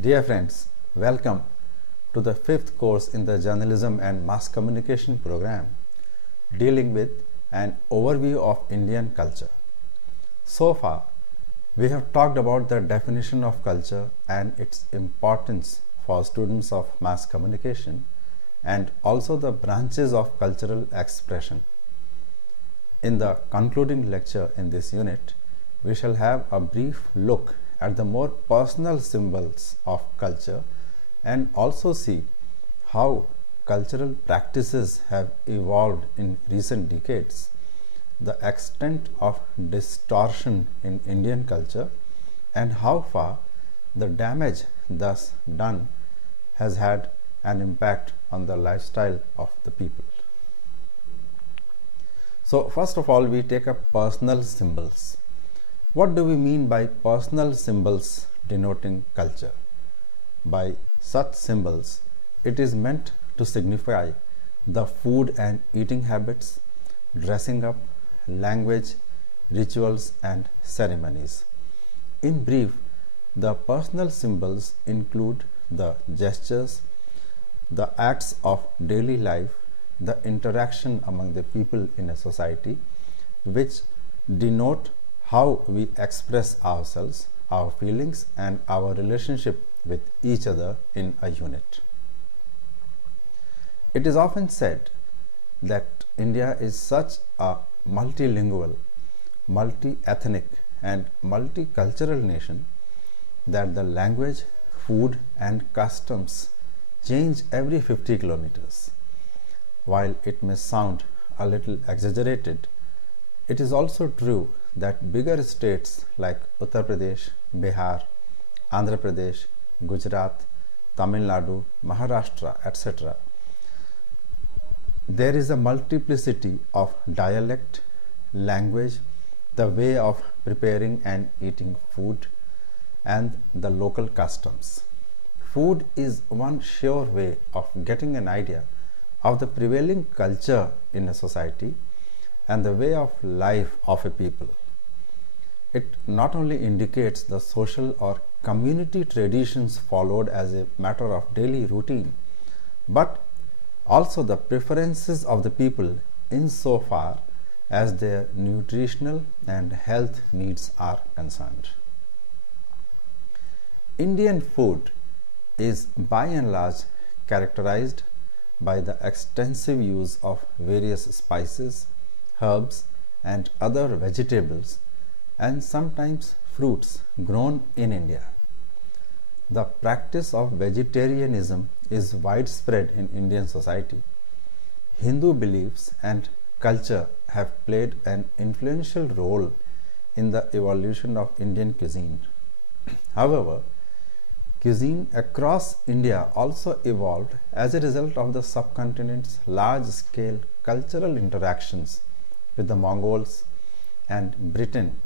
Dear friends, welcome to the fifth course in the Journalism and Mass Communication program dealing with an overview of Indian culture. So far, we have talked about the definition of culture and its importance for students of mass communication and also the branches of cultural expression. In the concluding lecture in this unit, we shall have a brief look at the more personal symbols of culture and also see how cultural practices have evolved in recent decades, the extent of distortion in Indian culture, and how far the damage thus done has had an impact on the lifestyle of the people. So, first of all, we take up personal symbols. What do we mean by personal symbols denoting culture? By such symbols, it is meant to signify the food and eating habits, dressing up, language, rituals, and ceremonies. In brief, the personal symbols include the gestures, the acts of daily life, the interaction among the people in a society, which denote how we express ourselves, our feelings, and our relationship with each other in a unit. It is often said that India is such a multilingual, multi-ethnic, and multicultural nation that the language, food, and customs change every 50 kilometers. While it may sound a little exaggerated, it is also true that bigger states like Uttar Pradesh, Bihar, Andhra Pradesh, Gujarat, Tamil Nadu, Maharashtra, etc., there is a multiplicity of dialect, language, the way of preparing and eating food, and the local customs. Food is one sure way of getting an idea of the prevailing culture in a society and the way of life of a people. It not only indicates the social or community traditions followed as a matter of daily routine, but also the preferences of the people insofar as their nutritional and health needs are concerned. Indian food is by and large characterized by the extensive use of various spices, herbs, and other vegetables and sometimes fruits grown in India. The practice of vegetarianism is widespread in Indian society. Hindu beliefs and culture have played an influential role in the evolution of Indian cuisine. However, cuisine across India also evolved as a result of the subcontinent's large-scale cultural interactions with the Mongols and Britain,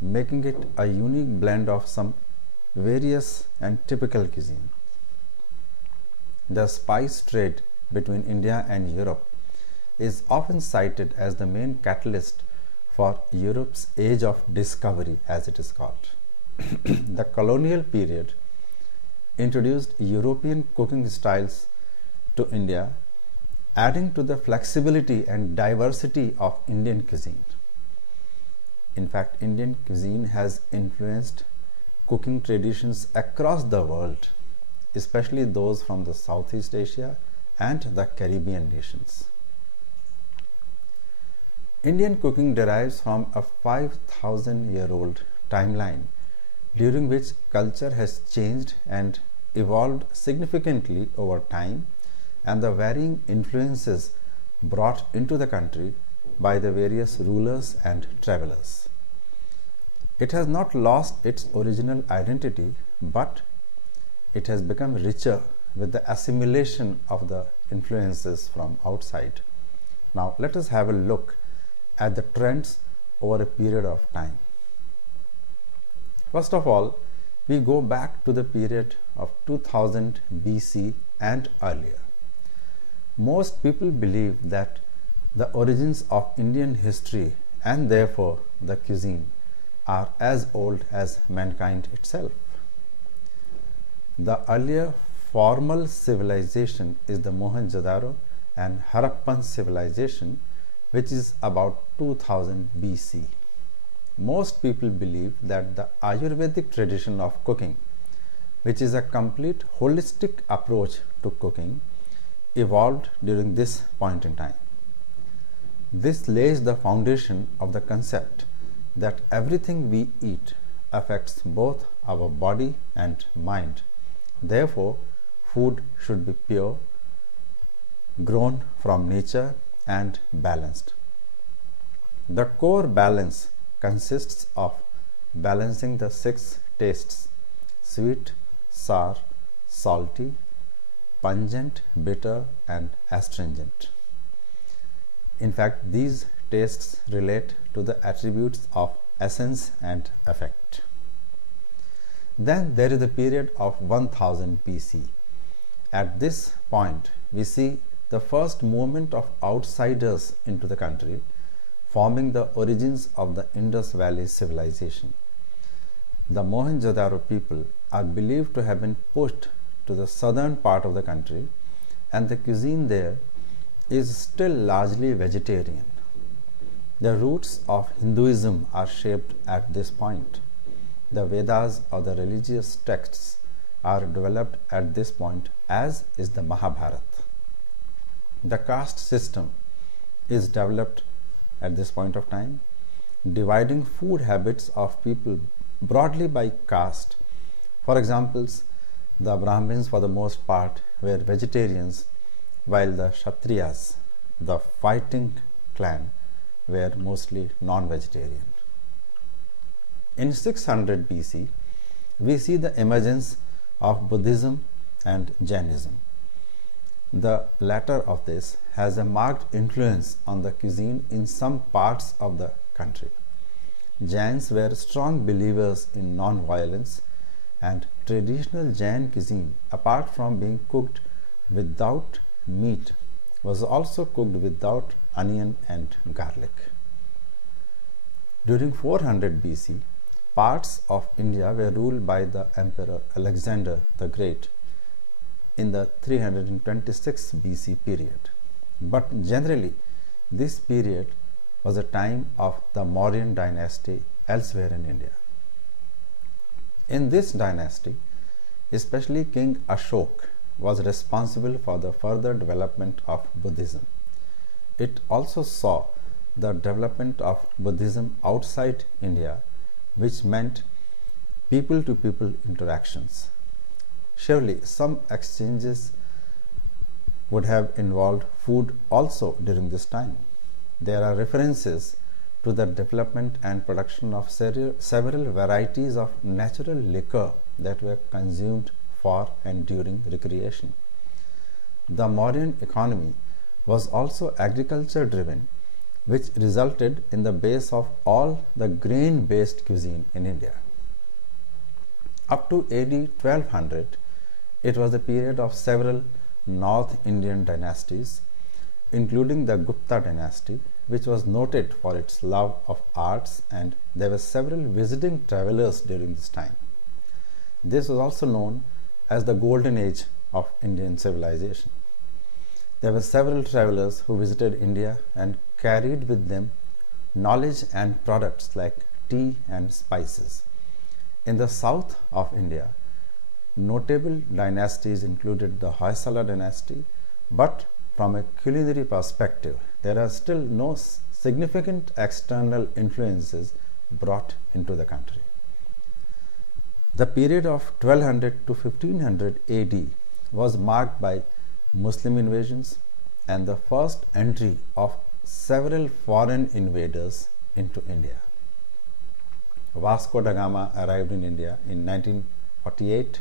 making it a unique blend of some various and typical cuisine. The spice trade between India and Europe is often cited as the main catalyst for Europe's age of discovery, as it is called. The colonial period introduced European cooking styles to India, adding to the flexibility and diversity of Indian cuisine. In fact, Indian cuisine has influenced cooking traditions across the world, especially those from the Southeast Asia and the Caribbean nations. Indian cooking derives from a 5,000-year-old timeline during which culture has changed and evolved significantly over time, and the varying influences brought into the country by the various rulers and travelers. It has not lost its original identity, but it has become richer with the assimilation of the influences from outside. Now, let us have a look at the trends over a period of time. First of all, we go back to the period of 2000 BC and earlier. Most people believe that the origins of Indian history and therefore the cuisine are as old as mankind itself. The earlier formal civilization is the Mohenjo-daro and Harappan civilization, which is about 2000 BC. Most people believe that the Ayurvedic tradition of cooking, which is a complete holistic approach to cooking, evolved during this point in time. This lays the foundation of the concept that everything we eat affects both our body and mind. Therefore, food should be pure, grown from nature, and balanced. The core balance consists of balancing the 6 tastes: sweet, sour, salty, pungent, bitter, and astringent. In fact, these tastes relate to the attributes of essence and effect. Then there is the period of 1000 BC. At this point, we see the first movement of outsiders into the country, forming the origins of the Indus Valley civilization. The Mohenjo-daro people are believed to have been pushed to the southern part of the country, and the cuisine there is still largely vegetarian. The roots of Hinduism are shaped at this point. The Vedas, or the religious texts, are developed at this point, as is the Mahabharata. The caste system is developed at this point of time, dividing food habits of people broadly by caste. For example, the Brahmins for the most part were vegetarians, while the Kshatriyas, the fighting clan, were mostly non-vegetarian. In 600 BC, we see the emergence of Buddhism and Jainism. The latter of this has a marked influence on the cuisine in some parts of the country. Jains were strong believers in non-violence, and traditional Jain cuisine, apart from being cooked without meat, was also cooked without onion and garlic. During 400 BC, parts of India were ruled by the Emperor Alexander the Great in the 326 BC period. But generally, this period was a time of the Mauryan dynasty elsewhere in India. In this dynasty, especially King Ashok was responsible for the further development of Buddhism. It also saw the development of Buddhism outside India, which meant people-to-people interactions. Surely some exchanges would have involved food also during this time. There are references to the development and production of several varieties of natural liquor that were consumed for and during recreation. The Mauryan economy was also agriculture driven, which resulted in the base of all the grain based cuisine in India. Up to AD 1200, it was the period of several North Indian dynasties, including the Gupta dynasty, which was noted for its love of arts, and there were several visiting travelers during this time. This was also known as the Golden Age of Indian civilization. There were several travelers who visited India and carried with them knowledge and products like tea and spices. In the south of India, notable dynasties included the Hoysala dynasty, but from a culinary perspective, there are still no significant external influences brought into the country. The period of 1200 to 1500 AD was marked by Muslim invasions and the first entry of several foreign invaders into India. Vasco da Gama arrived in India in 1248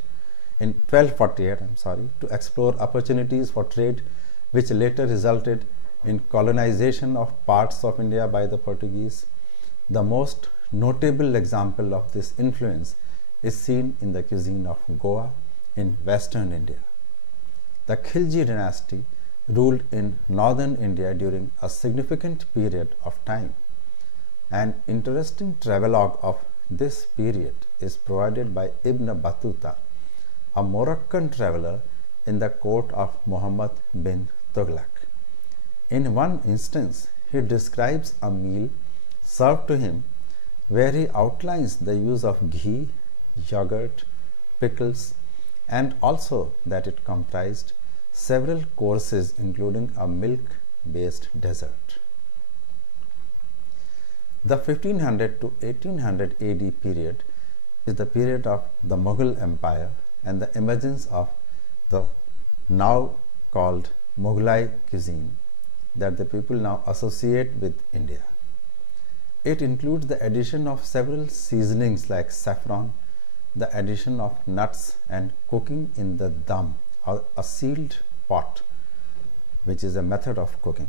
to explore opportunities for trade, which later resulted in colonization of parts of India by the Portuguese. The most notable example of this influence is seen in the cuisine of Goa in western India. The Khilji Dynasty ruled in northern India during a significant period of time. An interesting travelogue of this period is provided by Ibn Battuta, a Moroccan traveler in the court of Muhammad bin Tughlaq. In one instance, he describes a meal served to him where he outlines the use of ghee, yogurt, pickles, and also that it comprised several courses including a milk-based dessert. The 1500 to 1800 AD period is the period of the Mughal Empire and the emergence of the now called Mughlai cuisine that the people now associate with India. It includes the addition of several seasonings like saffron, the addition of nuts, and cooking in the dum, or a sealed pot, which is a method of cooking.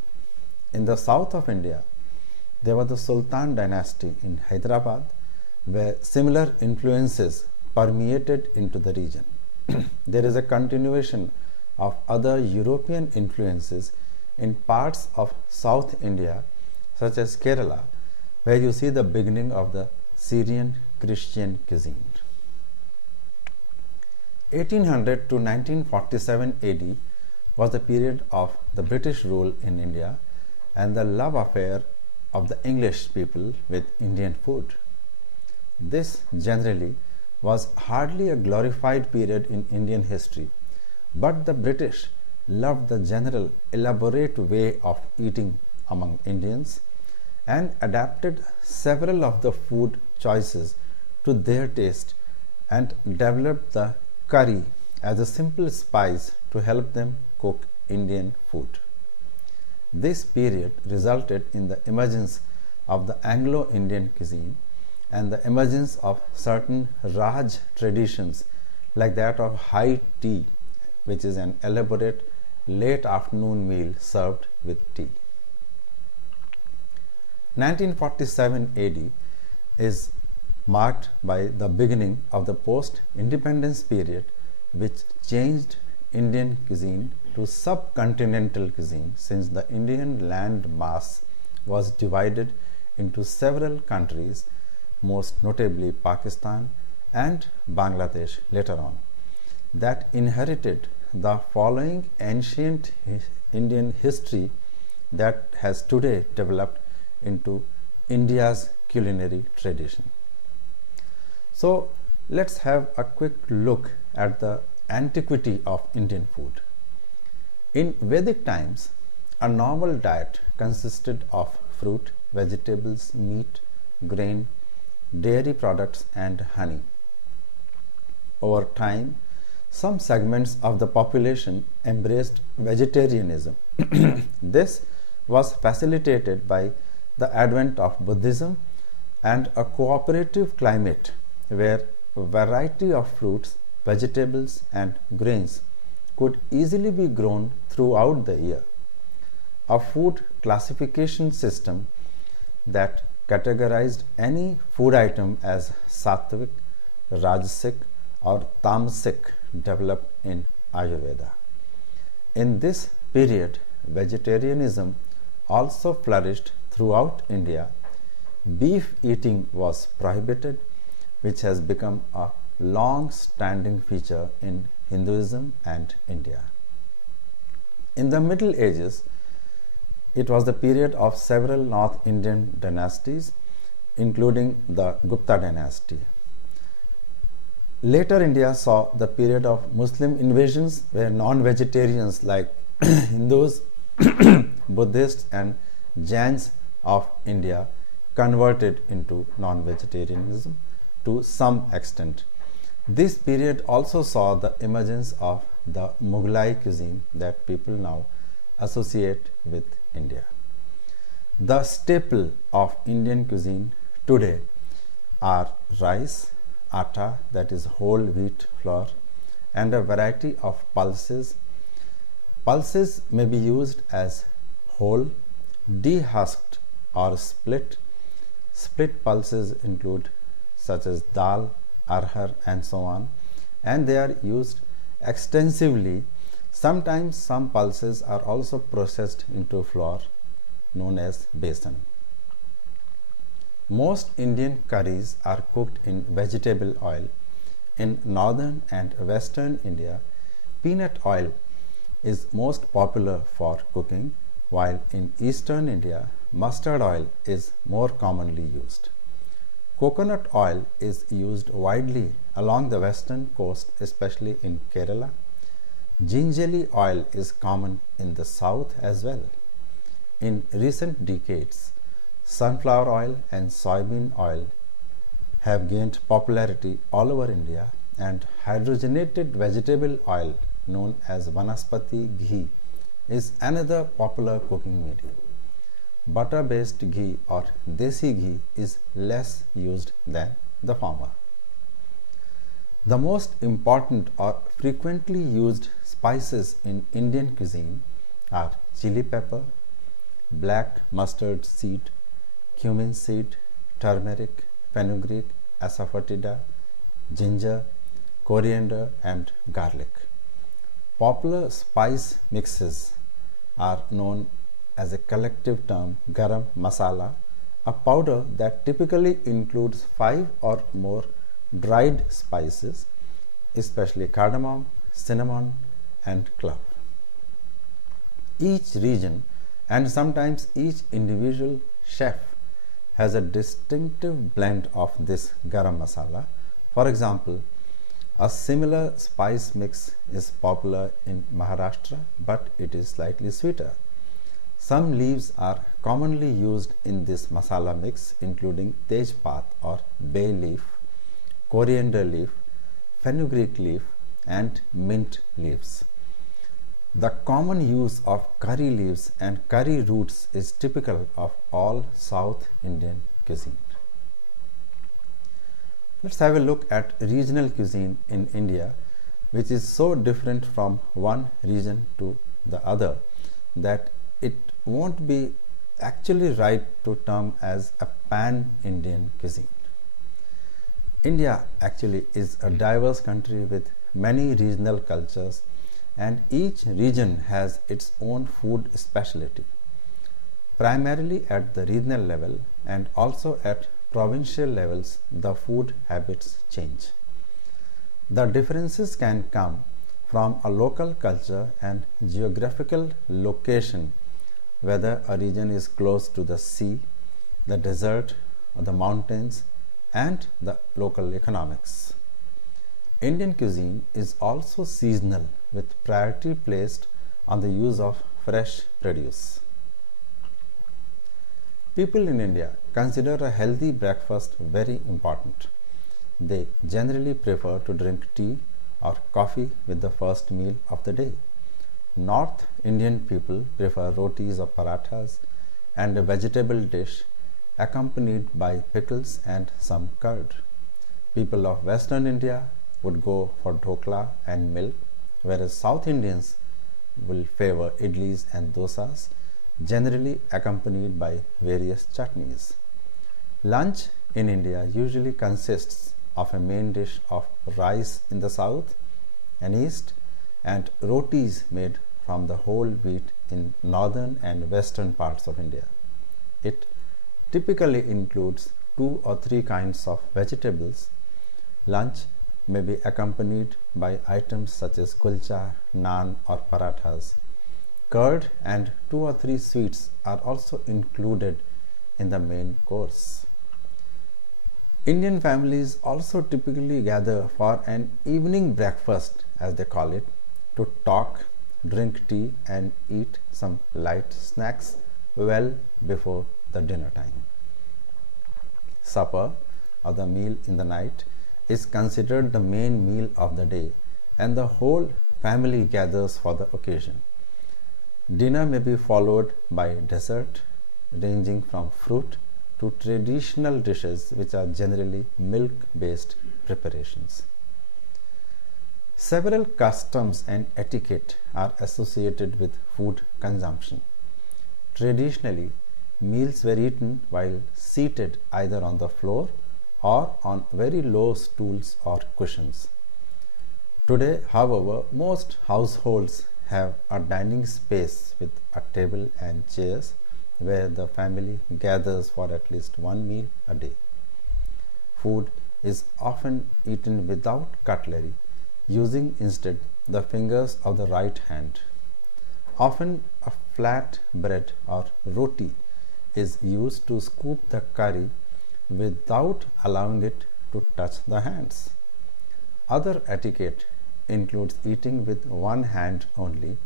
In the south of India, there was the Sultan Dynasty in Hyderabad, where similar influences permeated into the region. There is a continuation of other European influences in parts of South India, such as Kerala, where you see the beginning of the Syrian Christian cuisine. 1800 to 1947 AD was the period of the British rule in India and the love affair of the English people with Indian food. This generally was hardly a glorified period in Indian history, but the British loved the general elaborate way of eating among Indians and adapted several of the food choices to their taste and developed the curry as a simple spice to help them cook Indian food. This period resulted in the emergence of the Anglo-Indian cuisine and the emergence of certain Raj traditions like that of high tea, which is an elaborate late afternoon meal served with tea. 1947 AD is marked by the beginning of the post-independence period, which changed Indian cuisine to subcontinental cuisine, since the Indian land mass was divided into several countries, most notably Pakistan and Bangladesh later on, that inherited the following ancient Indian history that has today developed into India's culinary tradition. So let's have a quick look at the antiquity of Indian food. In Vedic times, a normal diet consisted of fruit, vegetables, meat, grain, dairy products, and honey. Over time, some segments of the population embraced vegetarianism. This was facilitated by the advent of Buddhism and a cooperative climate where a variety of fruits, vegetables, and grains could easily be grown throughout the year. A food classification system that categorized any food item as sattvic, rajasic, or tamasic developed in Ayurveda. In this period, vegetarianism also flourished throughout India. Beef eating was prohibited, which has become a long-standing feature in Hinduism and India. In the Middle Ages, it was the period of several North Indian dynasties, including the Gupta dynasty. Later, India saw the period of Muslim invasions where non-vegetarians like Hindus, Buddhists, and Jains of India converted into non-vegetarianism to some extent. This period also saw the emergence of the Mughlai cuisine that people now associate with India. The staple of Indian cuisine today are rice, atta, that is whole wheat flour, and a variety of pulses. Pulses may be used as whole, dehusked, or split. Split pulses include such as dal, arhar, and so on, and they are used extensively. Sometimes some pulses are also processed into flour known as besan. Most Indian curries are cooked in vegetable oil, In northern and western India, peanut oil is most popular for cooking, while in eastern India, mustard oil is more commonly used. Coconut oil is used widely along the western coast, especially in Kerala. Gingerly oil is common in the south as well. In recent decades, sunflower oil and soybean oil have gained popularity all over India, and hydrogenated vegetable oil known as Vanaspati ghee is another popular cooking medium. Butter-based ghee or desi ghee is less used than the former. The most important or frequently used spices in Indian cuisine are chili pepper, black mustard seed, cumin seed, turmeric, fenugreek, asafoetida, ginger, coriander, and garlic. Popular spice mixes are known as a collective term garam masala, a powder that typically includes 5 or more dried spices, especially cardamom, cinnamon, and clove. Each region and sometimes each individual chef has a distinctive blend of this garam masala. For example, a similar spice mix is popular in Maharashtra, but it is slightly sweeter. Some leaves are commonly used in this masala mix, including tejpat or bay leaf, coriander leaf, fenugreek leaf, and mint leaves. The common use of curry leaves and curry roots is typical of all South Indian cuisine. Let's have a look at regional cuisine in India, which is so different from one region to the other that it won't be actually right to term as a pan-Indian cuisine. India actually is a diverse country with many regional cultures, and each region has its own food specialty. Primarily at the regional level and also at provincial levels, the food habits change. The differences can come from a local culture and geographical location, whether a region is close to the sea, the desert, or the mountains, and the local economics. Indian cuisine is also seasonal, with priority placed on the use of fresh produce. People in India consider a healthy breakfast very important. They generally prefer to drink tea or coffee with the first meal of the day. North Indian people prefer rotis or parathas and a vegetable dish accompanied by pickles and some curd. People of Western India would go for dhokla and milk, whereas South Indians will favor idlis and dosas, generally accompanied by various chutneys. Lunch in India usually consists of a main dish of rice in the south and east and rotis made from the whole wheat in northern and western parts of India. It typically includes 2 or 3 kinds of vegetables. Lunch may be accompanied by items such as kulcha, naan, or parathas. Curd and 2 or 3 sweets are also included in the main course. Indian families also typically gather for an evening breakfast, as they call it, to talk, drink tea, and eat some light snacks well before the dinner time. Supper, or the meal in the night, is considered the main meal of the day, and the whole family gathers for the occasion. Dinner may be followed by dessert, ranging from fruit to traditional dishes, which are generally milk-based preparations. Several customs and etiquette are associated with food consumption. Traditionally, meals were eaten while seated either on the floor or on very low stools or cushions. Today, however, most households have a dining space with a table and chairs where the family gathers for at least one meal a day. Food is often eaten without cutlery, using instead the fingers of the right hand. Often a flat bread or roti is used to scoop the curry without allowing it to touch the hands. Other etiquette includes eating with one hand only,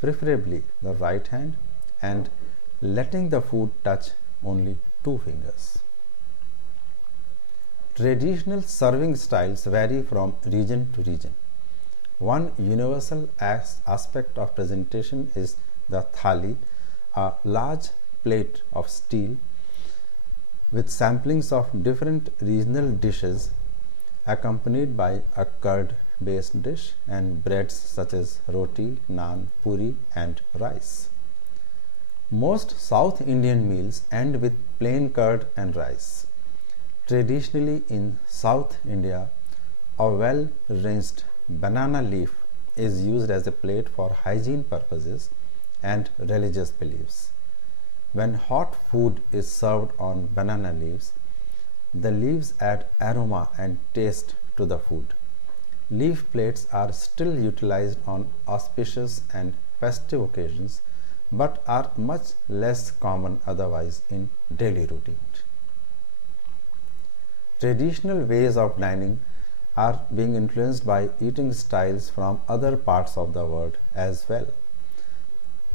preferably the right hand, and letting the food touch only two fingers. Traditional serving styles vary from region to region. One universal aspect of presentation is the thali, a large plate of steel with samplings of different regional dishes accompanied by a curd based dish and breads such as roti, naan, puri and rice. Most South Indian meals end with plain curd and rice. Traditionally in South India, a well-rinsed banana leaf is used as a plate for hygiene purposes and religious beliefs. When hot food is served on banana leaves, the leaves add aroma and taste to the food. Leaf plates are still utilized on auspicious and festive occasions, but are much less common otherwise in daily routine. Traditional ways of dining are being influenced by eating styles from other parts of the world as well.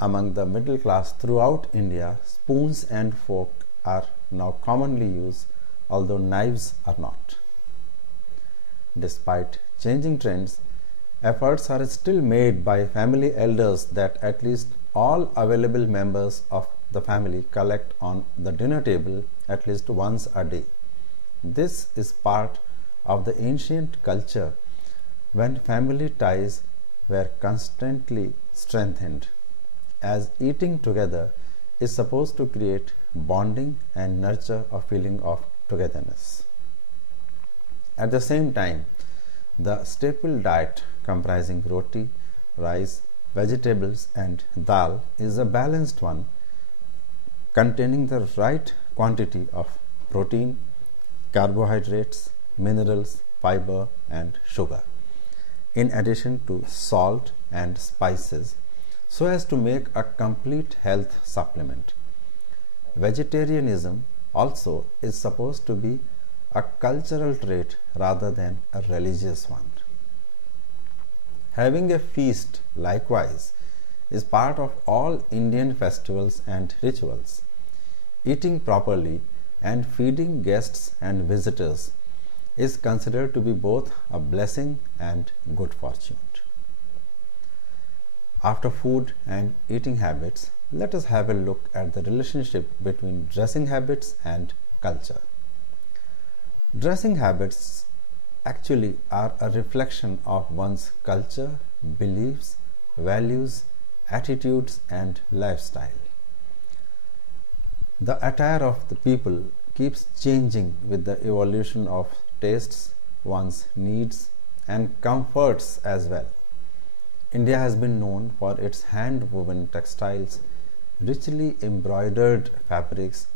Among the middle class throughout India, spoons and forks are now commonly used, although knives are not. Despite changing trends, efforts are still made by family elders that at least all available members of the family collect on the dinner table at least once a day. This is part of the ancient culture when family ties were constantly strengthened, as eating together is supposed to create bonding and nurture a feeling of togetherness. At the same time, the staple diet comprising roti, rice, vegetables and dal is a balanced one containing the right quantity of protein, carbohydrates, minerals, fiber and sugar, in addition to salt and spices, so as to make a complete health supplement. Vegetarianism also is supposed to be a cultural trait rather than a religious one. Having a feast, likewise, is part of all Indian festivals and rituals. Eating properly and feeding guests and visitors is considered to be both a blessing and good fortune. After food and eating habits, let us have a look at the relationship between dressing habits and culture. Dressing habits actually are a reflection of one's culture, beliefs, values, attitudes and lifestyle. The attire of the people keeps changing with the evolution of tastes, one's needs and comforts as well. India has been known for its hand-woven textiles, richly embroidered fabrics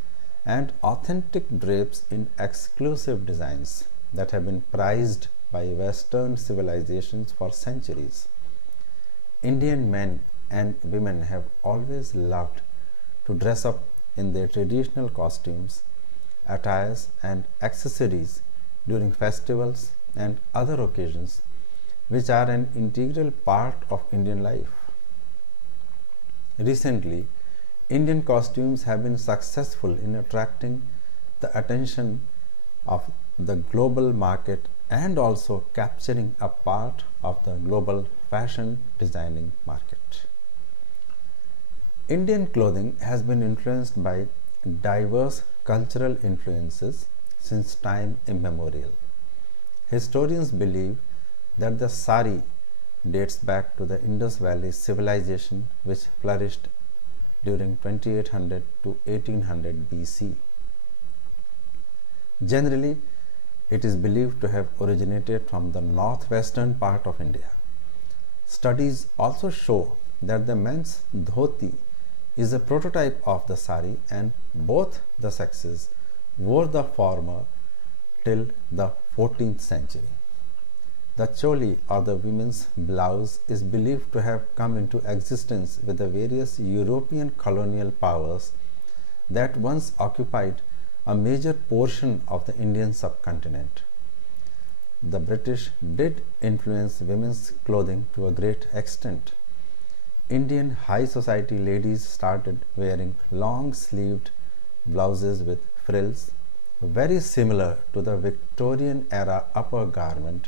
and authentic drapes in exclusive designs that have been prized by Western civilizations for centuries. Indian men and women have always loved to dress up in their traditional costumes, attires and accessories during festivals and other occasions which are an integral part of Indian life. Recently, Indian costumes have been successful in attracting the attention of the global market and also capturing a part of the global fashion designing market. Indian clothing has been influenced by diverse cultural influences since time immemorial. Historians believe that the sari dates back to the Indus Valley civilization which flourished during 2800 to 1800 BC. Generally, it is believed to have originated from the northwestern part of India. Studies also show that the men's dhoti is a prototype of the sari and both the sexes wore the former till the 14th century. The choli, or the women's blouse, is believed to have come into existence with the various European colonial powers that once occupied a major portion of the Indian subcontinent. The British did influence women's clothing to a great extent. Indian high society ladies started wearing long-sleeved blouses with frills, very similar to the Victorian era upper garment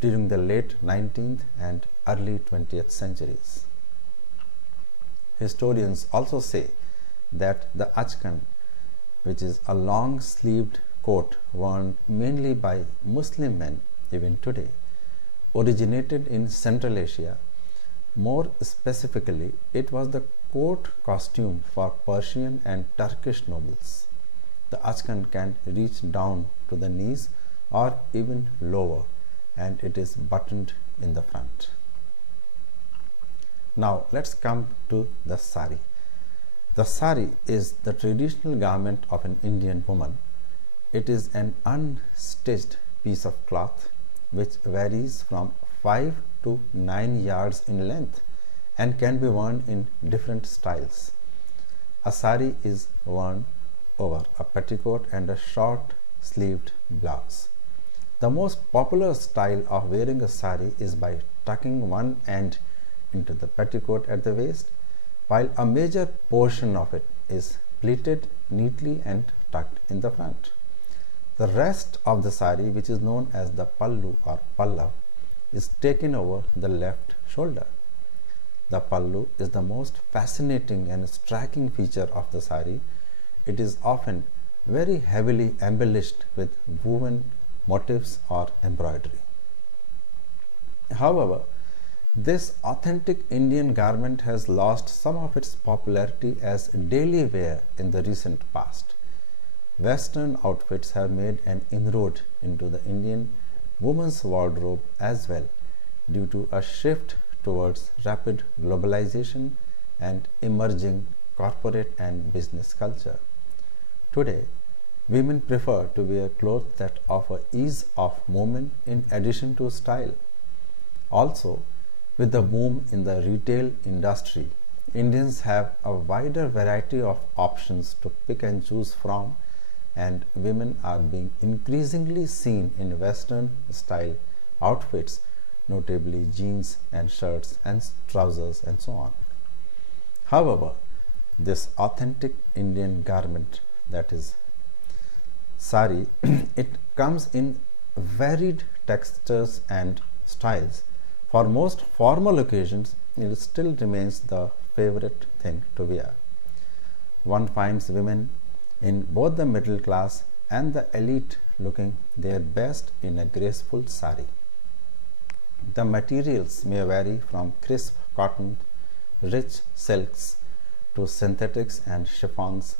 during the late 19th and early 20th centuries. Historians also say that the achkan, which is a long-sleeved coat worn mainly by Muslim men even today, originated in Central Asia. More specifically, it was the court costume for Persian and Turkish nobles. The achkan can reach down to the knees or even lower, and it is buttoned in the front. Now let's come to the sari. The sari is the traditional garment of an Indian woman. It is an unstitched piece of cloth which varies from 5 to 9 yards in length and can be worn in different styles. A sari is worn over a petticoat and a short sleeved blouse. The most popular style of wearing a sari is by tucking one end into the petticoat at the waist, while a major portion of it is pleated neatly and tucked in the front. The rest of the sari, which is known as the pallu or pallav, is taken over the left shoulder. The pallu is the most fascinating and striking feature of the sari. It is often very heavily embellished with woven motifs or embroidery. However, this authentic Indian garment has lost some of its popularity as daily wear in the recent past. Western outfits have made an inroad into the Indian woman's wardrobe as well, due to a shift towards rapid globalization and emerging corporate and business culture. Today, women prefer to wear clothes that offer ease of movement in addition to style. Also, with the boom in the retail industry, Indians have a wider variety of options to pick and choose from, and women are being increasingly seen in Western style outfits, notably jeans and shirts and trousers and so on. However, this authentic Indian garment, that is sari, it comes in varied textures and styles. For most formal occasions, it still remains the favorite thing to wear. One finds women in both the middle class and the elite looking their best in a graceful sari. The materials may vary from crisp cotton, rich silks to synthetics and chiffons,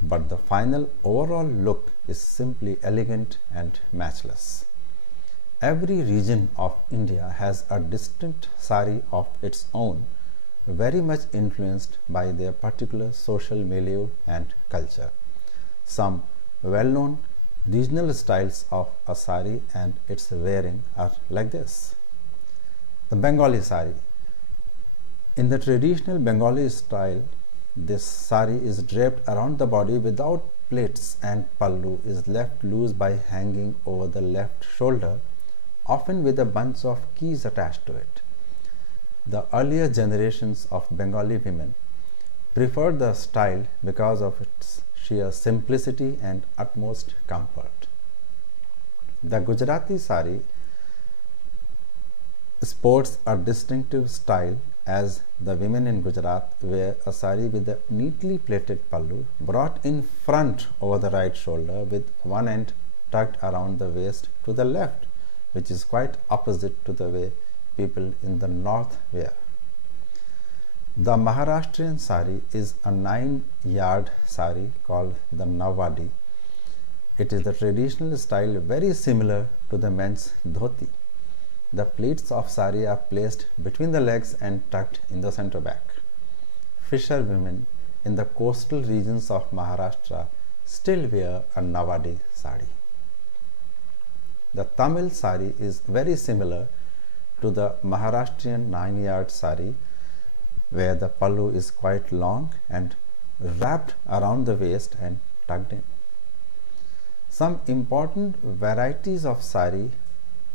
but the final overall look is simply elegant and matchless. Every region of India has a distinct sari of its own, very much influenced by their particular social milieu and culture. Some well-known regional styles of a sari and its wearing are like this. The Bengali sari. In the traditional Bengali style, this sari is draped around the body without plaits, and pallu is left loose by hanging over the left shoulder, often with a bunch of keys attached to it. The earlier generations of Bengali women preferred the style because of its sheer simplicity and utmost comfort. The Gujarati Sari sports a distinctive style, as the women in Gujarat wear a sari with a neatly plaited pallu brought in front over the right shoulder, with one end tucked around the waist to the left, which is quite opposite to the way people in the north wear. The Maharashtrian Sari is a 9-yard sari called the Nawadi. It is the traditional style very similar to the men's dhoti. The pleats of sari are placed between the legs and tucked in the center back. Fisher women in the coastal regions of Maharashtra still wear a Nawadi sari. The Tamil sari is very similar to the Maharashtrian 9-yard sari, where the pallu is quite long and wrapped around the waist and tucked in. Some important varieties of sari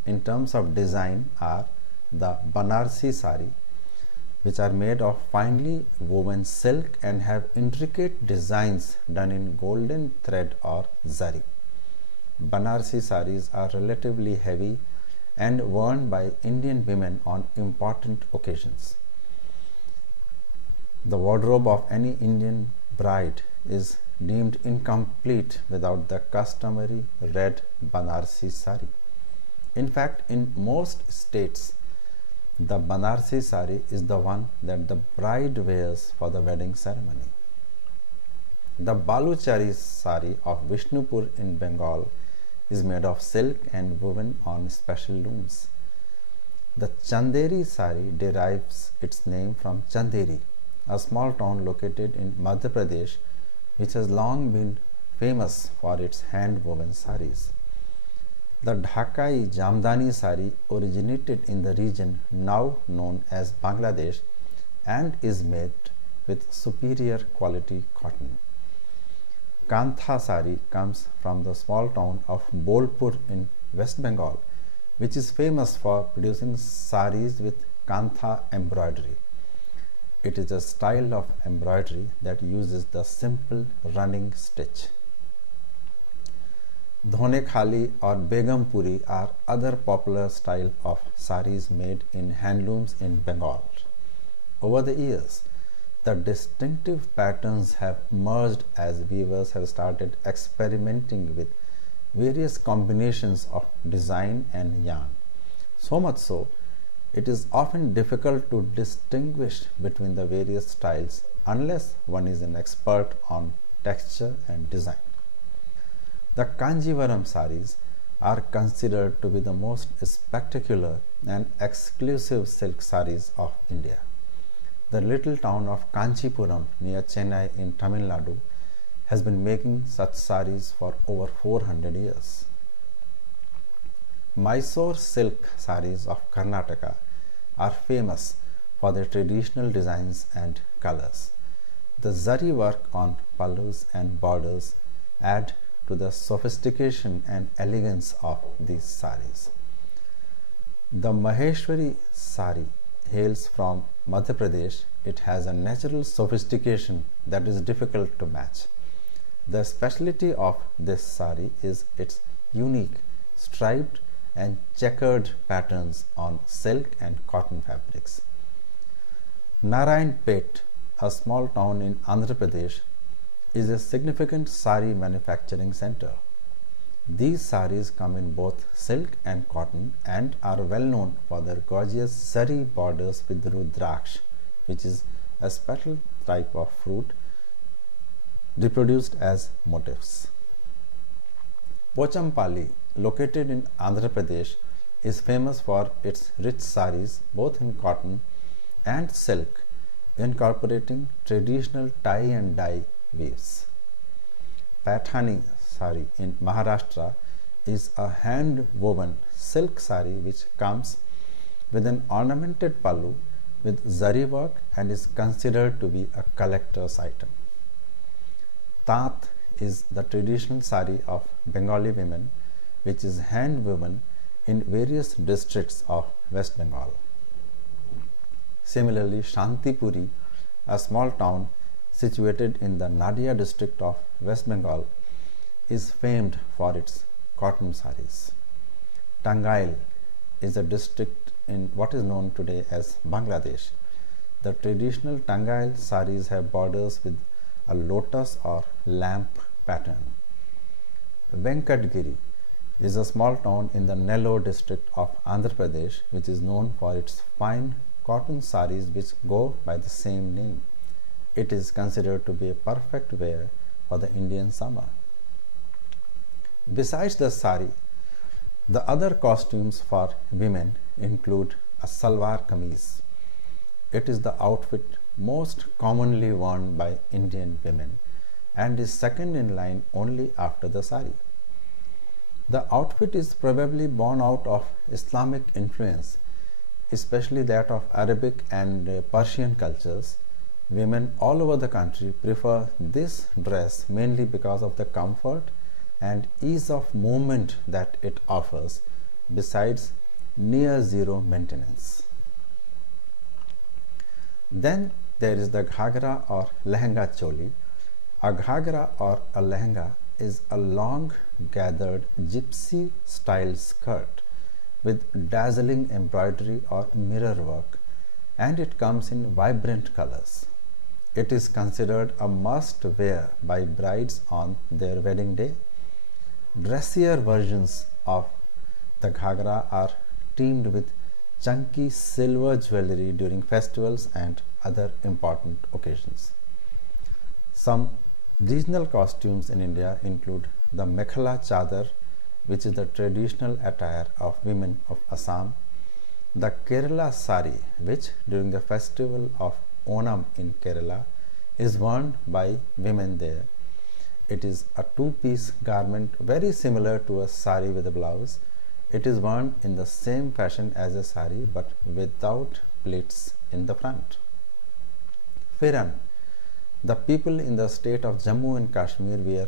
in terms of design are the Banarsi Sari, which are made of finely woven silk and have intricate designs done in golden thread or zari. Banarsi saris are relatively heavy and worn by Indian women on important occasions. The wardrobe of any Indian bride is deemed incomplete without the customary red Banarsi Sari. In fact, in most states, the Banarsi Sari is the one that the bride wears for the wedding ceremony. The Baluchari Sari of Vishnupur in Bengal is made of silk and woven on special looms. The Chanderi Sari derives its name from Chanderi, a small town located in Madhya Pradesh, which has long been famous for its hand-woven saris. The Dhakai Jamdhani Sari originated in the region now known as Bangladesh and is made with superior quality cotton. Kantha Sari comes from the small town of Bolpur in West Bengal, which is famous for producing saris with Kantha embroidery. It is a style of embroidery that uses the simple running stitch. Dhone Khali or Begum Puri are other popular style of saris made in handlooms in Bengal. Over the years, the distinctive patterns have merged as weavers have started experimenting with various combinations of design and yarn. So much so, it is often difficult to distinguish between the various styles unless one is an expert on texture and design. The Kanjivaram saris are considered to be the most spectacular and exclusive silk saris of India. The little town of Kanchipuram near Chennai in Tamil Nadu has been making such saris for over 400 years. Mysore silk saris of Karnataka are famous for their traditional designs and colors. The zari work on pallus and borders add to the sophistication and elegance of these saris. The Maheshwari Sari hails from Madhya Pradesh. It has a natural sophistication that is difficult to match. The specialty of this sari is its unique striped and checkered patterns on silk and cotton fabrics. Narayanpet, a small town in Andhra Pradesh, is a significant sari manufacturing center. These saris come in both silk and cotton and are well known for their gorgeous zari borders with rudraksh, which is a special type of fruit reproduced as motifs. Pochampally, located in Andhra Pradesh, is famous for its rich saris both in cotton and silk, incorporating traditional tie and dye weaves. Pathani Sari in Maharashtra is a hand-woven silk sari which comes with an ornamented pallu with zari work and is considered to be a collector's item. Tat is the traditional sari of Bengali women, which is hand-woven in various districts of West Bengal. Similarly, Shantipuri, a small town situated in the Nadia district of West Bengal, is famed for its cotton saris. Tangail is a district in what is known today as Bangladesh. The traditional Tangail saris have borders with a lotus or lamp pattern. Venkatgiri is a small town in the Nellore district of Andhra Pradesh, which is known for its fine cotton saris which go by the same name. It is considered to be a perfect wear for the Indian summer. Besides the sari, the other costumes for women include a salwar kameez. It is the outfit most commonly worn by Indian women and is second in line only after the sari. The outfit is probably born out of Islamic influence, especially that of Arabic and Persian cultures. Women all over the country prefer this dress mainly because of the comfort and ease of movement that it offers, besides near zero maintenance. Then there is the ghagra or lehenga choli. A ghagra or a lehenga is a long gathered gypsy style skirt with dazzling embroidery or mirror work, and it comes in vibrant colors. It is considered a must wear by brides on their wedding day. Dressier versions of the ghagra are teamed with chunky silver jewelry during festivals and other important occasions. Some regional costumes in India include the mekhala chadar, which is the traditional attire of women of Assam, the Kerala Sari, which during the festival of Onam in Kerala is worn by women there. It is a two-piece garment very similar to a sari with a blouse. It is worn in the same fashion as a sari but without pleats in the front. Firan. The people in the state of Jammu and Kashmir wear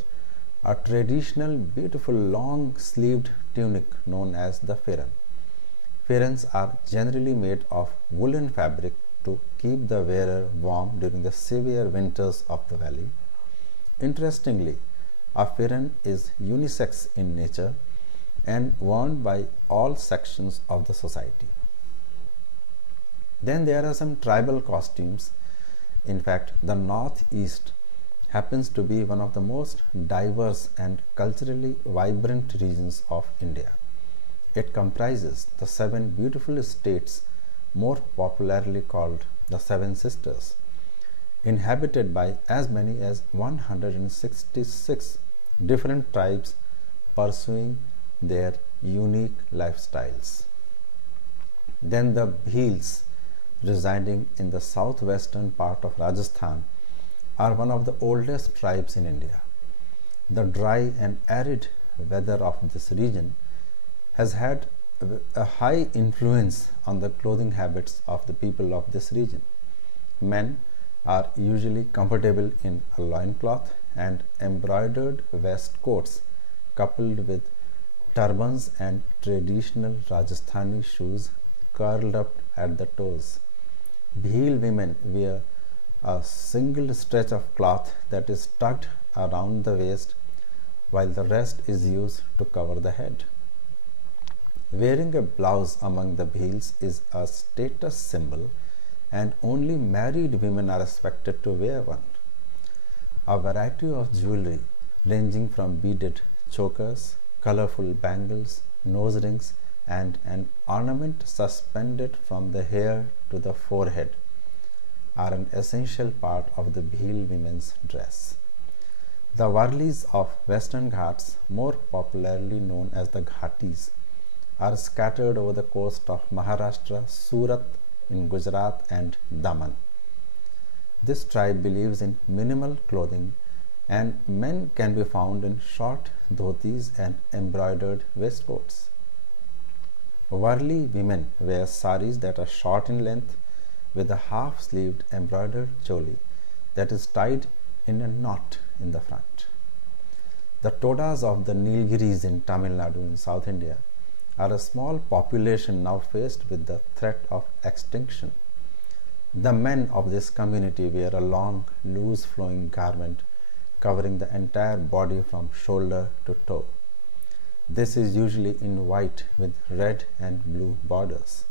a traditional beautiful long-sleeved tunic known as the firan. Firans are generally made of woolen fabric to keep the wearer warm during the severe winters of the valley. Interestingly, a firan is unisex in nature and worn by all sections of the society. Then there are some tribal costumes. In fact, the Northeast happens to be one of the most diverse and culturally vibrant regions of India. It comprises the 7 beautiful states, more popularly called the Seven Sisters, inhabited by as many as 166 different tribes pursuing their unique lifestyles. Then the Bhils, residing in the southwestern part of Rajasthan, are one of the oldest tribes in India. The dry and arid weather of this region has had a high influence on the clothing habits of the people of this region. Men are usually comfortable in a loincloth and embroidered waistcoats coupled with turbans and traditional Rajasthani shoes curled up at the toes. Bhil women wear a single stretch of cloth that is tucked around the waist, while the rest is used to cover the head. Wearing a blouse among the Bhils is a status symbol, and only married women are expected to wear one. A variety of jewelry ranging from beaded chokers, colorful bangles, nose rings, and an ornament suspended from the hair to the forehead are an essential part of the Bhil women's dress. The Varlis of Western Ghats, more popularly known as the Ghatis, are scattered over the coast of Maharashtra, Surat in Gujarat, and Daman. This tribe believes in minimal clothing, and men can be found in short dhotis and embroidered waistcoats. Varli women wear saris that are short in length with a half-sleeved embroidered choli that is tied in a knot in the front. The Todas of the Nilgiris in Tamil Nadu in South India are a small population now faced with the threat of extinction. The men of this community wear a long, loose-flowing garment covering the entire body from shoulder to toe. This is usually in white with red and blue borders.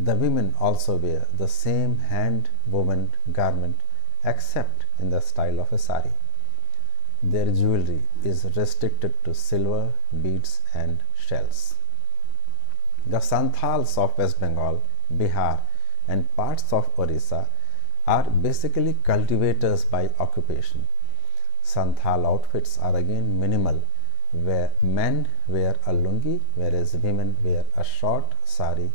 The women also wear the same hand-woven garment except in the style of a sari. Their jewelry is restricted to silver, beads, and shells. The Santhals of West Bengal, Bihar, and parts of Orissa are basically cultivators by occupation. Santhal outfits are again minimal, where men wear a lungi whereas women wear a short sari,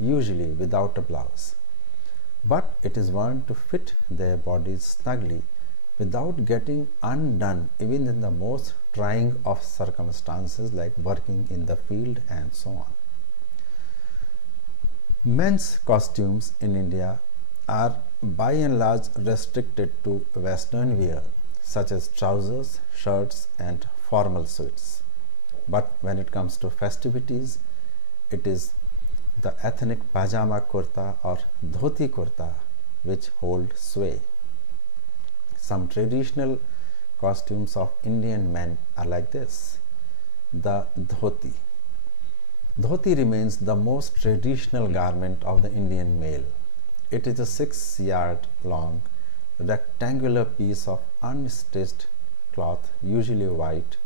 usually without a blouse. But it is worn to fit their bodies snugly, without getting undone even in the most trying of circumstances like working in the field and so on. Men's costumes in India are by and large restricted to Western wear such as trousers, shirts and formal suits. But when it comes to festivities, it is the ethnic pajama kurta or dhoti kurta which hold sway. Some traditional costumes of Indian men are like this. The dhoti. Dhoti remains the most traditional garment of the Indian male. It is a 6-yard long rectangular piece of unstitched cloth, usually white,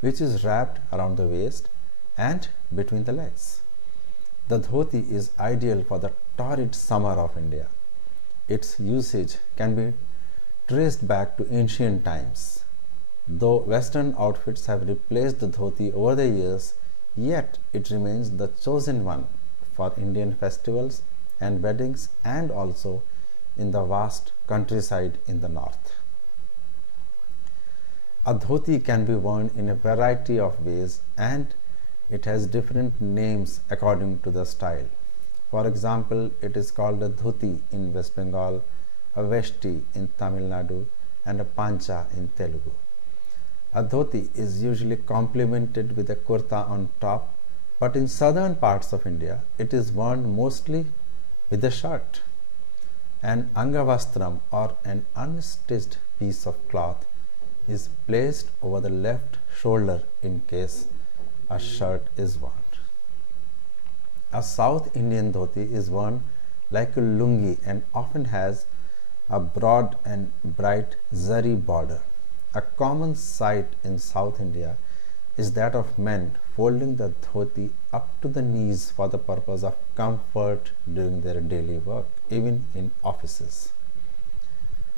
which is wrapped around the waist and between the legs. The dhoti is ideal for the torrid summer of India. Its usage can be traced back to ancient times. Though Western outfits have replaced the dhoti over the years, yet it remains the chosen one for Indian festivals and weddings and also in the vast countryside in the north. A dhoti can be worn in a variety of ways and it has different names according to the style. For example, it is called a dhoti in West Bengal, a veshti in Tamil Nadu and a pancha in Telugu. A dhoti is usually complemented with a kurta on top, but in southern parts of India, it is worn mostly with a shirt. An angavastram or an unstitched piece of cloth is placed over the left shoulder in case a shirt is worn. A South Indian dhoti is worn like a lungi and often has a broad and bright zari border. A common sight in South India is that of men folding the dhoti up to the knees for the purpose of comfort during their daily work, even in offices.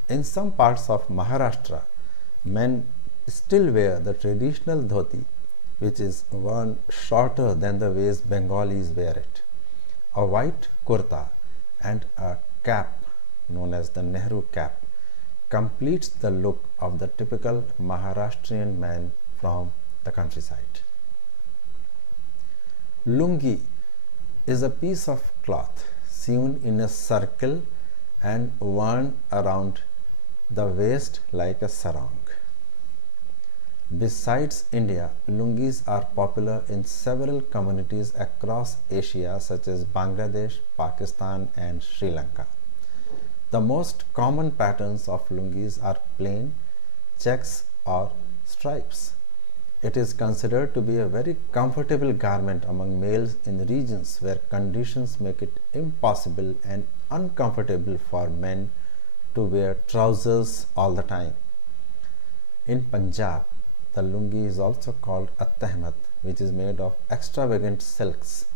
In some parts of Maharashtra, men still wear the traditional dhoti, which is worn shorter than the ways Bengalis wear it. A white kurta and a cap known as the Nehru cap completes the look of the typical Maharashtrian man from the countryside. Lungi is a piece of cloth sewn in a circle and worn around the waist like a sarong. Besides India, lungis are popular in several communities across Asia such as Bangladesh, Pakistan and Sri Lanka. The most common patterns of lungis are plain, checks or stripes. It is considered to be a very comfortable garment among males in regions where conditions make it impossible and uncomfortable for men to wear trousers all the time. In Punjab, the lungi is also called a tehmat, which is made of extravagant silks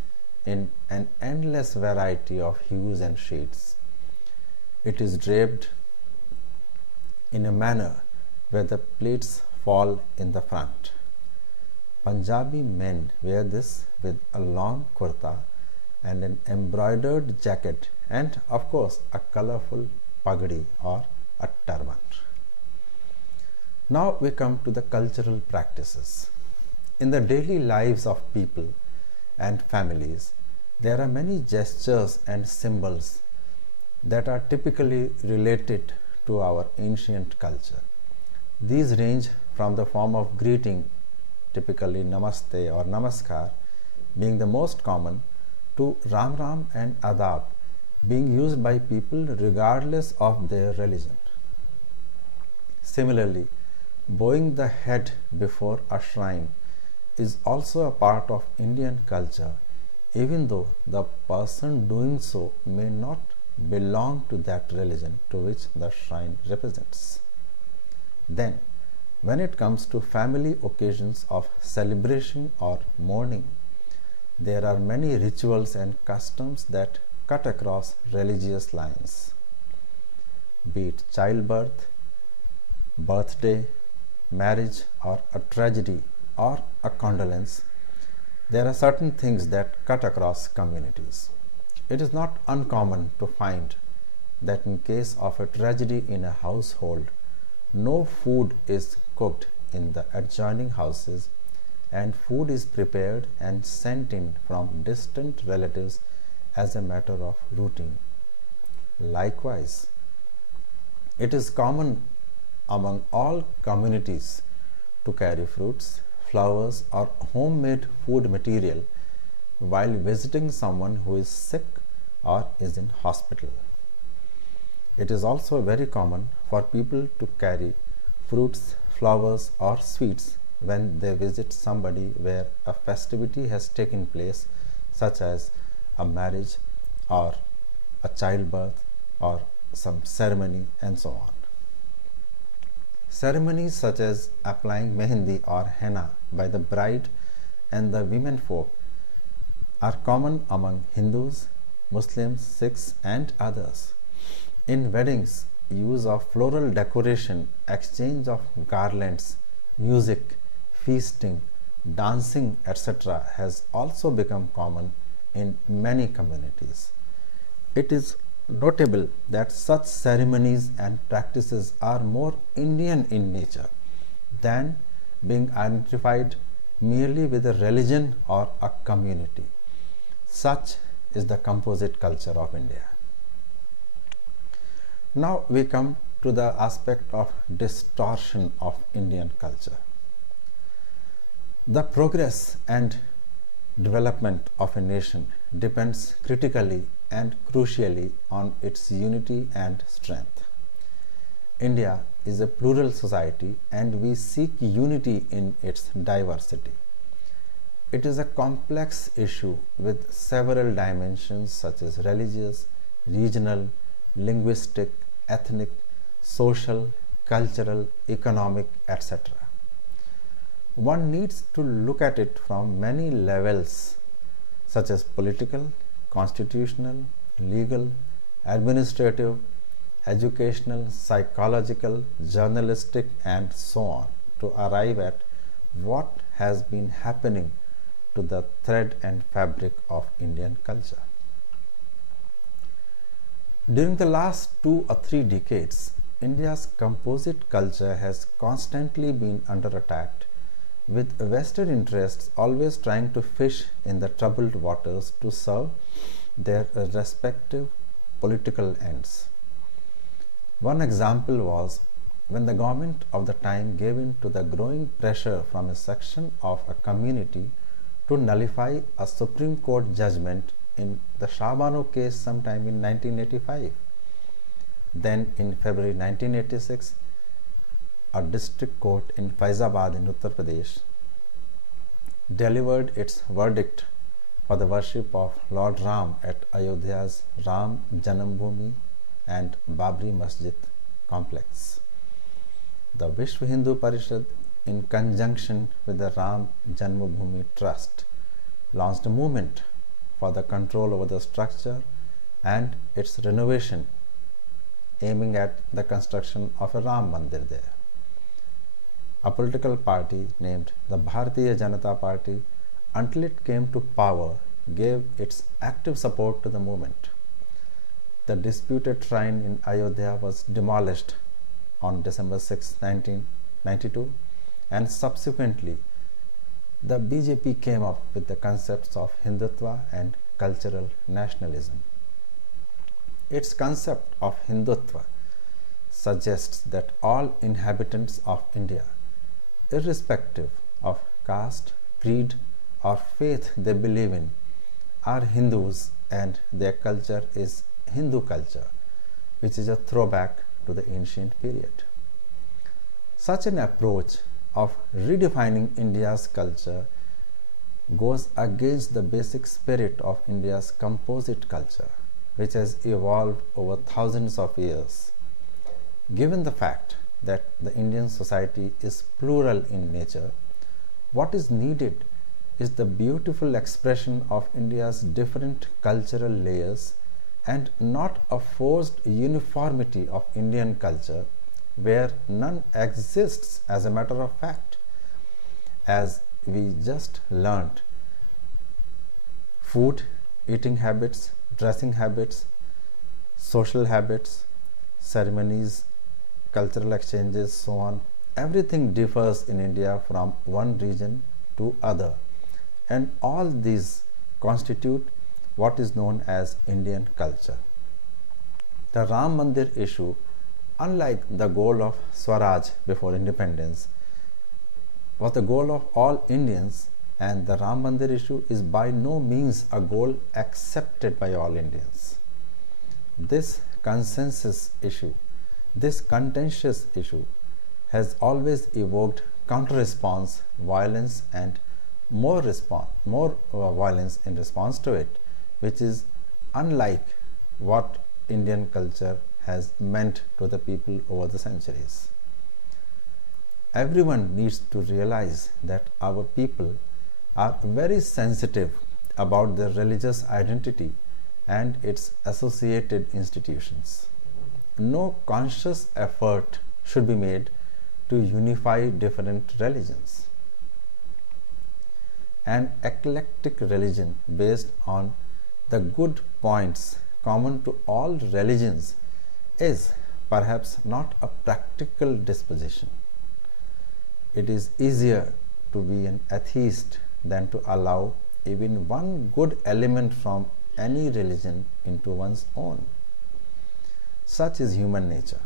in an endless variety of hues and shades. It is draped in a manner where the pleats fall in the front. Punjabi men wear this with a long kurta and an embroidered jacket and of course a colorful pagdi or a turban. Now we come to the cultural practices. In the daily lives of people and families, there are many gestures and symbols that are typically related to our ancient culture. These range from the form of greeting, typically namaste or namaskar, being the most common, to ram ram and adab, being used by people regardless of their religion. Similarly, bowing the head before a shrine is also a part of Indian culture, even though the person doing so may not belong to that religion to which the shrine represents. Then, when it comes to family occasions of celebration or mourning, there are many rituals and customs that cut across religious lines. Be it childbirth, birthday, marriage or a tragedy or a condolence, there are certain things that cut across communities. It is not uncommon to find that in case of a tragedy in a household, no food is cooked in the adjoining houses, and food is prepared and sent in from distant relatives as a matter of routine. Likewise, it is common among all communities to carry fruits, flowers, or homemade food material while visiting someone who is sick or is in hospital. It is also very common for people to carry fruits, flowers, or sweets when they visit somebody where a festivity has taken place, such as a marriage or a childbirth or some ceremony, and so on. Ceremonies such as applying mehendi or henna by the bride and the women folk are common among Hindus, Muslims, Sikhs, and others. In weddings, use of floral decoration, exchange of garlands, music, feasting, dancing, etc. has also become common in many communities. It is notable that such ceremonies and practices are more Indian in nature than being identified merely with a religion or a community. Such is the composite culture of India. Now we come to the aspect of distortion of Indian culture. The progress and development of a nation depends critically and crucially on its unity and strength. India is a plural society and we seek unity in its diversity. It is a complex issue with several dimensions such as religious, regional, linguistic, ethnic, social, cultural, economic, etc. One needs to look at it from many levels such as political, constitutional, legal, administrative, educational, psychological, journalistic, and so on to arrive at what has been happening to the thread and fabric of Indian culture. During the last 2 or 3 decades, India's composite culture has constantly been under attack, with vested interests always trying to fish in the troubled waters to serve their respective political ends. One example was when the government of the time gave in to the growing pressure from a section of a community to nullify a Supreme Court judgment in the Shah Bano case sometime in 1985. Then in February 1986, a district court in Faizabad in Uttar Pradesh delivered its verdict for the worship of Lord Ram at Ayodhya's Ram Janambhoomi and Babri Masjid complex. The Vishwa Hindu Parishad, in conjunction with the Ram Janmabhoomi Trust, launched a movement for the control over the structure and its renovation, aiming at the construction of a Ram Mandir there. A political party named the Bharatiya Janata Party, until it came to power, gave its active support to the movement. The disputed shrine in Ayodhya was demolished on December 6, 1992, and subsequently the BJP came up with the concepts of Hindutva and cultural nationalism. Its concept of Hindutva suggests that all inhabitants of India, irrespective of caste, creed, or faith they believe in, are Hindus and their culture is Hindu culture, which is a throwback to the ancient period. Such an approach of redefining India's culture goes against the basic spirit of India's composite culture, which has evolved over thousands of years. Given the fact that the Indian society is plural in nature, what is needed is the beautiful expression of India's different cultural layers and not a forced uniformity of Indian culture where none exists as a matter of fact. As we just learnt, food, eating habits, dressing habits, social habits, ceremonies, cultural exchanges, so on. Everything differs in India from one region to other, and all these constitute what is known as Indian culture. The Ramander issue, unlike the goal of Swaraj before independence, was the goal of all Indians, and the Ramander issue is by no means a goal accepted by all Indians. This consensus issue, this contentious issue, has always evoked counter-response, violence, and more violence in response to it, which is unlike what Indian culture has meant to the people over the centuries. Everyone needs to realize that our people are very sensitive about their religious identity and its associated institutions. No conscious effort should be made to unify different religions. An eclectic religion based on the good points common to all religions is perhaps not a practical disposition. It is easier to be an atheist than to allow even one good element from any religion into one's own. Such is human nature.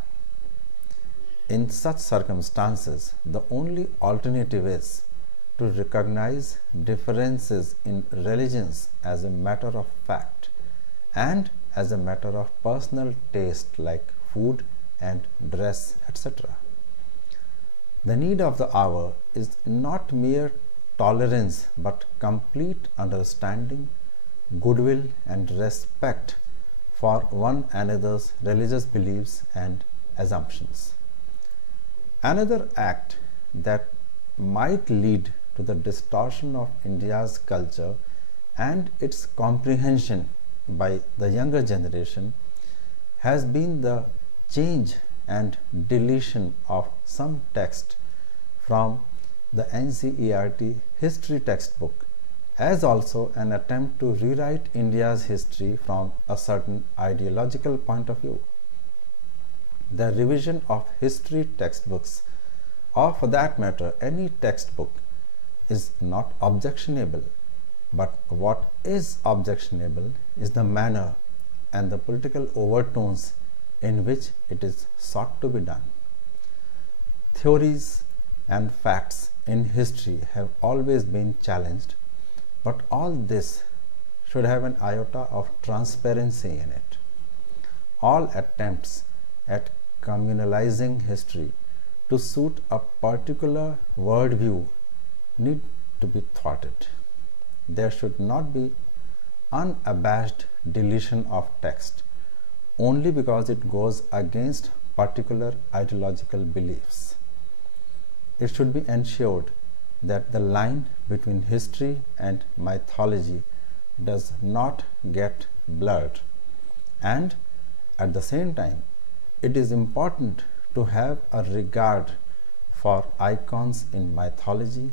In such circumstances, the only alternative is to recognize differences in religions as a matter of fact and as a matter of personal taste like food and dress, etc. The need of the hour is not mere tolerance but complete understanding, goodwill, and respect for one another's religious beliefs and assumptions. Another act that might lead to the distortion of India's culture and its comprehension by the younger generation has been the change and deletion of some text from the NCERT history textbook, as also an attempt to rewrite India's history from a certain ideological point of view. The revision of history textbooks, or for that matter any textbook, is not objectionable, but what is objectionable is the manner and the political overtones in which it is sought to be done. Theories and facts in history have always been challenged, but all this should have an iota of transparency in it. All attempts at communalizing history to suit a particular worldview need to be thwarted. There should not be unabashed deletion of text only because it goes against particular ideological beliefs. It should be ensured that the line between history and mythology does not get blurred, and at the same time it is important to have a regard for icons in mythology,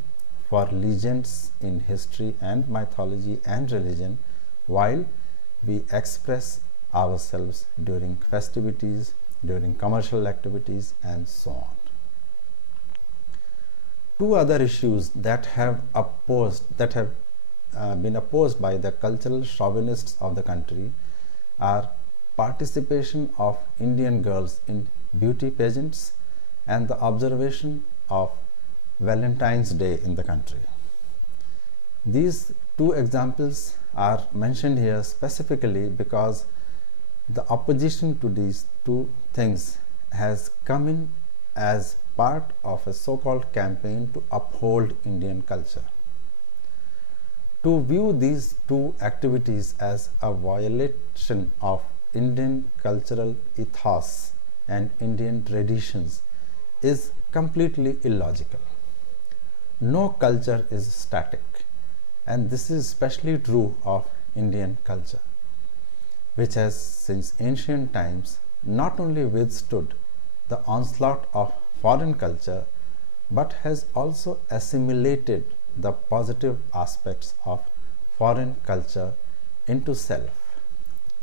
for legends in history and mythology and religion, while we express ourselves during festivities, during commercial activities, and so on. Two other issues that have been opposed by the cultural chauvinists of the country are participation of Indian girls in beauty pageants and the observation of Valentine's Day in the country. These two examples are mentioned here specifically because the opposition to these two things has come in as part of a so-called campaign to uphold Indian culture. To view these two activities as a violation of Indian cultural ethos and Indian traditions is completely illogical. No culture is static, and this is especially true of Indian culture, which has since ancient times not only withstood the onslaught of foreign culture but has also assimilated the positive aspects of foreign culture into self.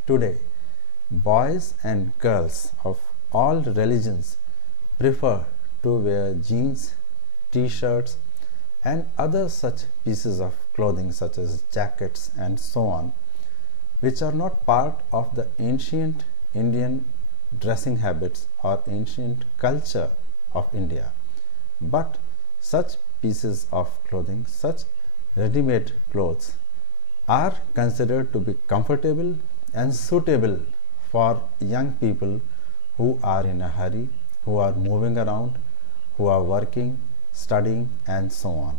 Today, boys and girls of all religions prefer to wear jeans, t-shirts and other such pieces of clothing such as jackets and so on, which are not part of the ancient Indian dressing habits or ancient culture of India. But such pieces of clothing, such ready-made clothes, are considered to be comfortable and suitable for young people who are in a hurry, who are moving around, who are working, studying and so on.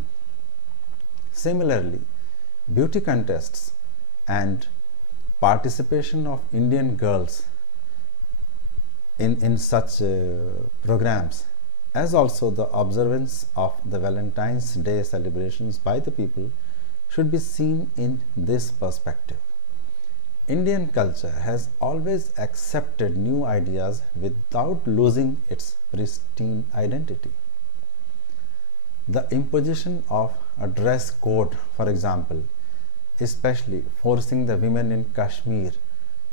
Similarly, beauty contests and participation of Indian girls in such programs, as also the observance of the Valentine's Day celebrations by the people, should be seen in this perspective. Indian culture has always accepted new ideas without losing its pristine identity. The imposition of a dress code, for example, especially forcing the women in Kashmir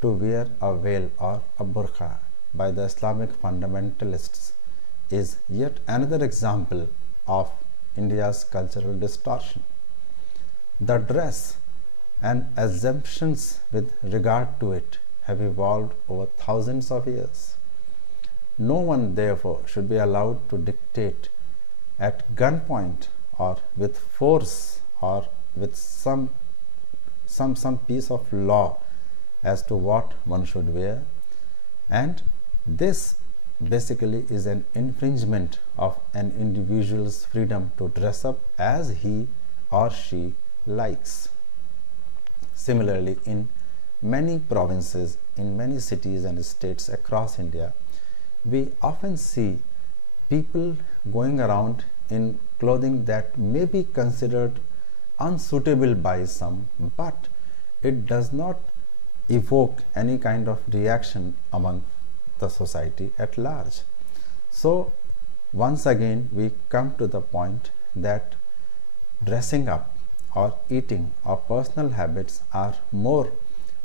to wear a veil or a burqa by the Islamic fundamentalists, is yet another example of India's cultural distortion. The dress and assumptions with regard to it have evolved over thousands of years. No one, therefore, should be allowed to dictate at gunpoint or with force or with some piece of law as to what one should wear, and this basically is an infringement of an individual's freedom to dress up as he or she likes. Similarly, in many provinces, in many cities and states across India, we often see people going around in clothing that may be considered unsuitable by some, but it does not evoke any kind of reaction among the society at large. So, once again, we come to the point that dressing up or eating or personal habits are more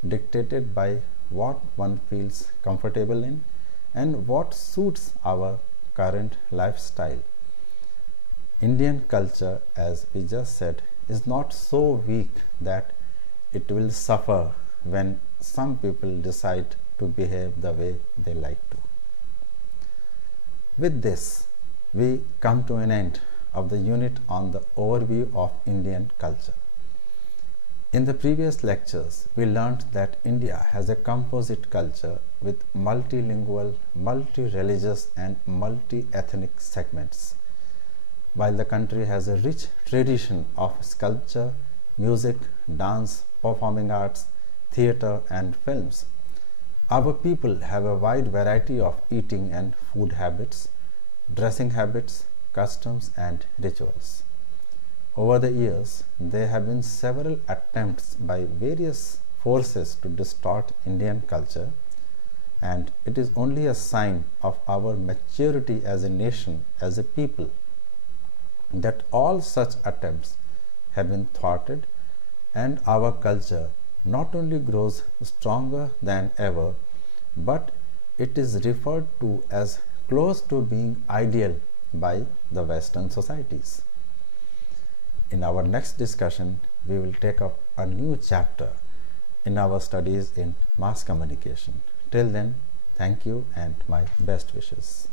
dictated by what one feels comfortable in and what suits our current lifestyle. Indian culture, as we just said, is not so weak that it will suffer when some people decide to behave the way they like to. With this, we come to an end of the unit on the overview of Indian culture. In the previous lectures, we learnt that India has a composite culture with multilingual, multi-religious and multi-ethnic segments. While the country has a rich tradition of sculpture, music, dance, performing arts, theatre and films, our people have a wide variety of eating and food habits, dressing habits, customs and rituals. Over the years, there have been several attempts by various forces to distort Indian culture, and it is only a sign of our maturity as a nation, as a people, that all such attempts have been thwarted and our culture not only grows stronger than ever, but it is referred to as close to being ideal by the Western societies. In our next discussion, we will take up a new chapter in our studies in mass communication. Till then, thank you and my best wishes.